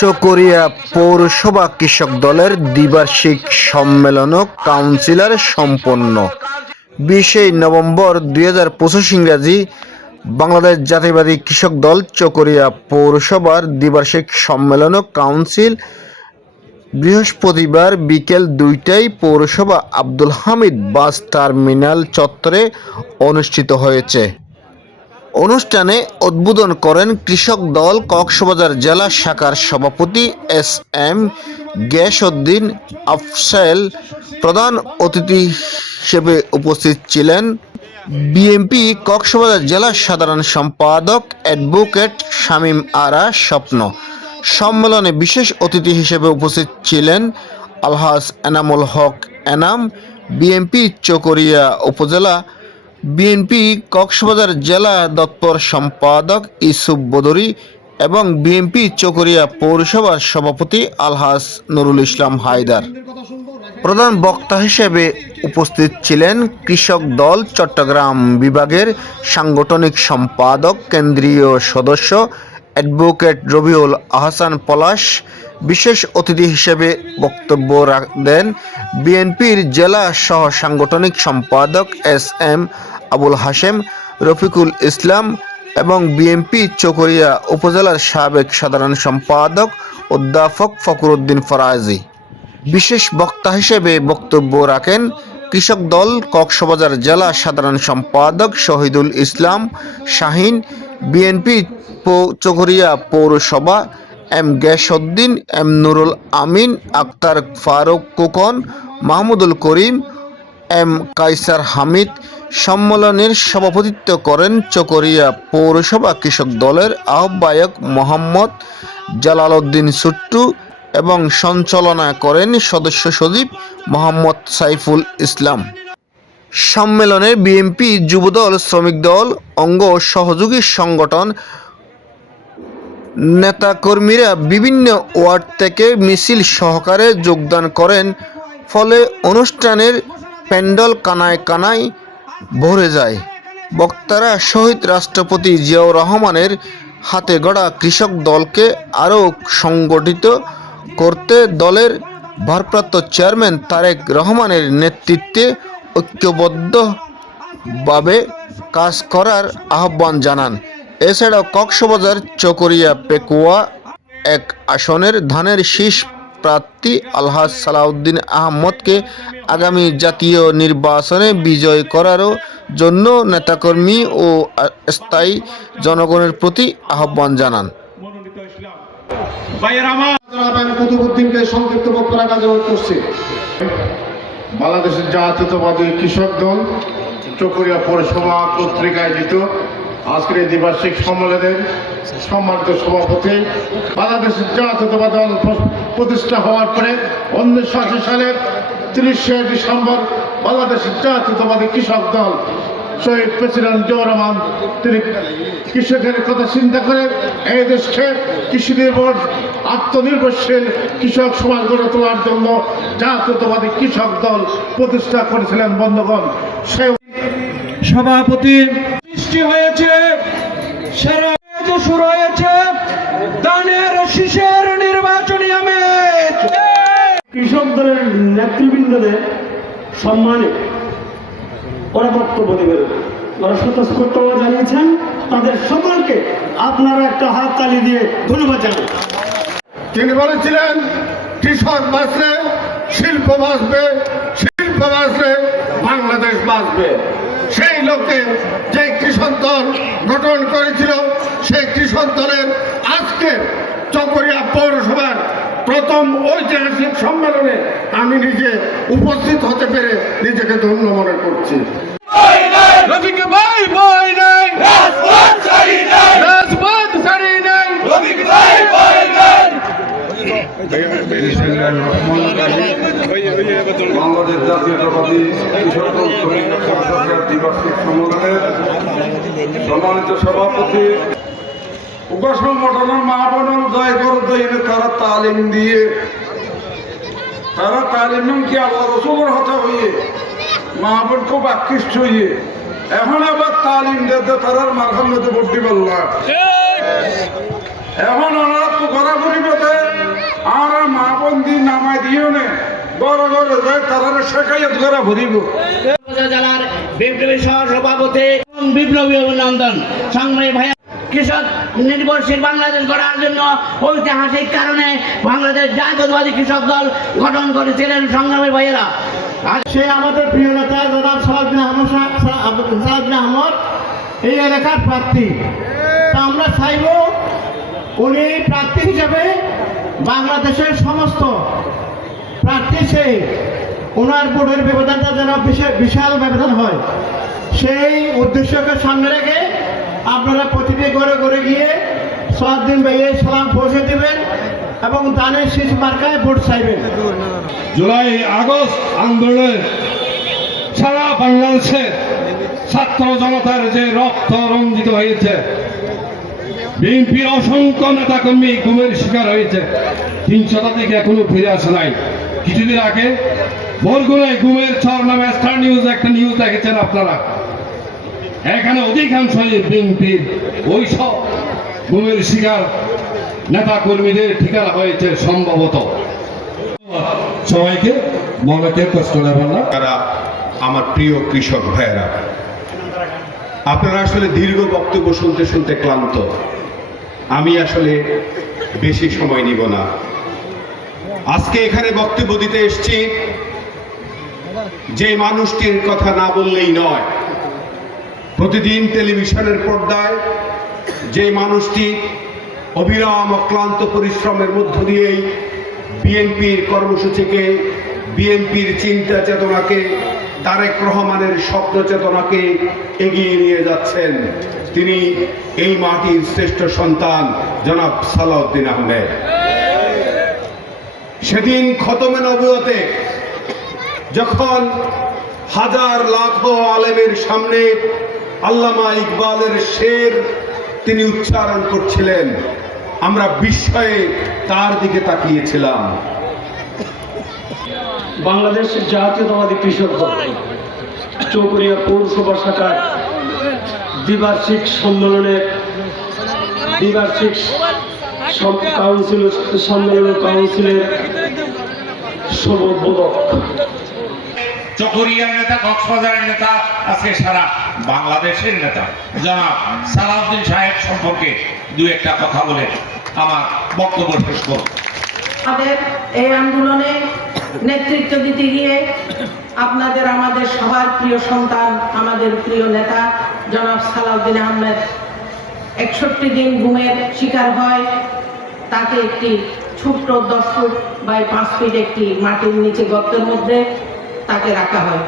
চকরিয়া পৌরসভা কৃষক দলের দ্বিবার্ষিক সম্মেলন ও কাউন্সিলর সম্পন্ন। বিশে নভেম্বর দুই হাজার পঁচিশ ইংরাজি বাংলাদেশ জাতীয়বাদী কৃষক দল চকরিয়া পৌরসভার দ্বিবার্ষিক সম্মেলন ও কাউন্সিল বৃহস্পতিবার বিকেল দুইটায় পৌরসভা আব্দুল হামিদ বাস টার্মিনাল চত্বরে অনুষ্ঠিত হয়েছে। অনুষ্ঠানে উদ্বোধন করেন কৃষক দল কক্সবাজার জেলা শাখার সভাপতি এস এম গ্যাসউদ্দিন আফসাল, প্রধান অতিথি হিসেবে উপস্থিত ছিলেন বিএমপি কক্সবাজার জেলা সাধারণ সম্পাদক অ্যাডভোকেট শামীম আরা স্বপ্ন। সম্মেলনে বিশেষ অতিথি হিসেবে উপস্থিত ছিলেন আলহাজ এনামুল হক এনাম, বিএমপি চকরিয়া উপজেলা বিএনপি কক্সবাজার জেলা দপ্তর সম্পাদক ইসুফ বদরি এবং বিএনপি চকরিয়া পৌরসভার সভাপতি আলহাস নুরুল ইসলাম হায়দার। প্রধান বক্তা হিসেবে উপস্থিত ছিলেন কৃষক দল চট্টগ্রাম বিভাগের সাংগঠনিক সম্পাদক কেন্দ্রীয় সদস্য অ্যাডভোকেট রবিউল আহসান পলাশ। বিশেষ অতিথি হিসেবে বক্তব্য দেন বিএনপির জেলা সহ সাংগঠনিক সম্পাদক এস এম আবুল হাশেম, রফিকুল ইসলাম এবং বিএনপি চকরিয়া উপজেলার সাবেক সাধারণ সম্পাদক অধ্যাপক ফখরুদ্দিন ফরাজি। বিশেষ বক্তা হিসেবে বক্তব্য রাখেন কৃষক দল, কক্সবাজার জেলা সাধারণ সম্পাদক শহীদুল ইসলাম, শাহিন বিএনপি চকরিয়া পৌরসভা, M Giasuddin M Nurul Amin, Akhtar Faruk Kokon Mahmudul Karim, M Kaisar Hamid সম্মেলনের সভাপতিত্ব করেন চকরিয়া পৌরসভা কৃষক দলের আহ্বায়ক মোহাম্মদ জালালউদ্দিন সুট্টু এবং সঞ্চালনা করেন সদস্য সচিব মোহাম্মদ সাইফুল ইসলাম। সম্মেলনে বিএনপি যুবদল, শ্রমিক দল, অঙ্গ সহযোগী সংগঠন, নেতাকর্মীরা বিভিন্ন ওয়ার্ড থেকে মিছিল সহকারে যোগদান করেন। ফলে অনুষ্ঠানের প্যান্ডল কানায় কানায় ভরে যায়। বক্তারা শহীদ রাষ্ট্রপতি জিয়াউর রহমানের হাতে গড়া কৃষক দলকে আরও সংগঠিত করতে দলের ভারপ্রাপ্ত চেয়ারম্যান তারেক রহমানের নেতৃত্বে ঐক্যবদ্ধভাবে কাজ করার আহ্বান জানান। এছাড়াও কক্সবাজার, চকরিয়া, পেকুয়া এক আসনের ধানের শীষ প্রার্থী আলহাজ সালাউদ্দিন আহমদকে আগামী জাতীয় নির্বাচনে বিজয় করারও জন্য নেতাকর্মী ও স্থায়ী জনগণের প্রতি আহ্বান জানান। মনোনীত ইসলাম ভাইয়ের আমার জনাব কুতুবুদ্দিনকে সংক্ষিপ্ত বক্তব্য রাখার জন্য করছি। বাংলাদেশের জাতীয়তাবাদী কৃষক দল চকরিয়া পৌরসভা কর্তৃক আয়োজিত আজকের এই দ্বিবার্ষিক সম্মেলনের সম্মানিত সভাপতি বাংলাদেশের জাতীয়তাবাদী দল প্রতিষ্ঠা হওয়ার পরে উনিশশো আশি সালের তিরিশে ডিসেম্বর বাংলাদেশের জাতীয়তাবাদী কৃষক দল শহীদ প্রেসিডেন্ট জিয়াউর রহমান, তিনি কৃষকের কথা চিন্তা করে এই দেশকে কৃষি নির্ভর, আত্মনির্ভরশীল কৃষক সমাজ গড়ে তোলার জন্য জাতীয়তাবাদী কৃষক দল প্রতিষ্ঠা করেছিলেন বন্ধুগণ। সে সভাপতি সৃষ্টি হয়েছে সারা দেশে শুরু হয়েছে দানের শীষের নির্বাচনী আমেজ। কৃষক দলের নেতৃবৃন্দদের সম্মানে ওরা বক্তব্য দেবেন। ওরা স্বতঃস্ফূর্তভাবে জানিয়েছেন তাদের সকলকে আপনারা একটা হাত তালি দিয়ে ধন্যবাদ জানান তিনি বলেছিলেন কৃষক বাঁচলে শিল্প বাঁচবে শিল্প বাঁচলে বাংলাদেশ বাঁচবে। সেই লোকে যে কৃষক দল গঠন করেছিল সেই কৃষক দলের আজকে চকরিয়া পৌরসভার প্রথম ঐতিহাসিক সম্মেলনে আমি নিজে উপস্থিত হতে পেরে নিজেকে ধন্য মনে করছি। ভাই বই নাই। রাজপথ ছাড়ি নাই। রাজপথ ছাড়ি নাই। রফিক ভাই বই নাই বাংলাদেশ জাতীয়তাবাদী কৃষক দ্বিবার্ষিক সম্মেলনের সম্মানিত সভাপতি উপাসন মটনের মা জয় করো। দইনে তারা তালিম দিয়ে তারা তালিম কি আল্লাহ রসুলের হতে হইয়ে মা বোন খুব আকৃষ্ট হইয়ে এখন আবার তালিম দিতে ভর্তি করলাম এখন ওনারা তো ঘোরাঘুরি আর মা বন্দি নামাই দিও নে। ঘরে ঘরে যায় তারা শেখাইয়া ঘোরা ঘুরিব উপজেলার বিপ্লবী সহ সভাপতি এবং বিপ্লবী অভিনন্দন। সংগ্রামী ভাইয়া কৃষক নির্ভরশীল বাংলাদেশ গড়ার জন্য ঐতিহাসিক কারণে বাংলাদেশ জাতীয়তাবাদী কৃষক দল গঠন করেছিলেন সংগ্রামী ভাইয়েরা। আর সে আমাদের প্রিয় নেতা জনাব সালাউদ্দিন আহমদ সাহ- সাহ- সালাউদ্দিন আহমদ, এই এলাকার প্রার্থী। তা আমরা চাইব উনি প্রার্থী হিসেবে বাংলাদেশের সমস্ত প্রার্থী সে ওনার বোর্ডের ব্যবধানটা যেন বিশাল ব্যবধান হয়। সেই উদ্দেশ্যকে সামনে রেখে আপনারা প্রতিটি ঘরে ঘরে গিয়ে সালাউদ্দিন ভাইয়ের সালাম পৌঁছে দেবেন এবং দানের শেষ মার্কায় ভোট চাইবেন। জুলাই আগস্ট আন্দোলনে সারা বাংলাদেশের ছাত্র জনতার যে রক্ত রঞ্জিত হয়েছে বিএনপির অসংখ্য নেতাকর্মী গুমের শিকার হয়েছে। তিন শতাধিক এখনও ফিরে আসে নাই। কিছুদিন আগে বরগুনায় গুমের চর নামে স্টার নিউজ একটা নিউজ দেখেছেন আপনারা। এখানে অধিকাংশ বিএনপির ওই সব গুমের শিকার নেতাকর্মীদের ঠিকানা হয়েছে সম্ভবত। সবাইকে মনেকে কষ্ট নেবেন না। তারা আমার প্রিয় কৃষক ভাইয়েরা, আপনারা আসলে দীর্ঘ বক্তব্য শুনতে শুনতে ক্লান্ত। আমি আসলে বেশি সময় নিব না। আজকে এখানে বক্তব্য দিতে এসেছি, যে মানুষটির কথা না বললেই নয়। প্রতিদিন টেলিভিশনের পর্দায় যে মানুষটি অবিরাম অক্লান্ত পরিশ্রমের মধ্য দিয়েই বিএনপির কর্মসূচিকে, বিএনপির চিন্তা চেতনাকে তারেক রহমানের স্বপ্ন চেতনাকে এগিয়ে নিয়ে যাচ্ছেন তিনি এই মাটির শ্রেষ্ঠ সন্তান, জনাব সালাউদ্দিন আহমেদ। সেদিন খতমে নবুয়তে যখন হাজার লাখো আলেমের সামনে আল্লামা ইকবালের শের তিনি উচ্চারণ করছিলেন, আমরা বিস্ময়ে তার দিকে তাকিয়েছিলাম। বাংলাদেশ জাতীয়তাবাদী কৃষক দল চৌকরিয়া পৌরসভা শাখার দ্বিবার্ষিক সম্মেলনের দ্বিবার্ষিক কাউন্সিল সম্মেলনের কাউন্সিলের সর্ববোধক চকরিয়ার নেতা কক্সবাজারের নেতা আজকে সারা বাংলাদেশের নেতা। জনাব সালাউদ্দিন সাহেব সম্পর্কে দু একটা কথা বলে আমার বক্তব্য শেষ করব। আমাদের এই আন্দোলনে নেতৃত্ব দিতে গিয়ে আপনাদের, আমাদের সবার প্রিয় সন্তান, আমাদের প্রিয় নেতা, জনাব সালাউদ্দিন আহমেদ। একষট্টি দিন ঘুমের শিকার হয়। তাকে একটি ছোট্ট দশ ফুট বাই পাঁচ ফিট একটি মাটির নিচে গর্তের মধ্যে তাকে রাখা হয়।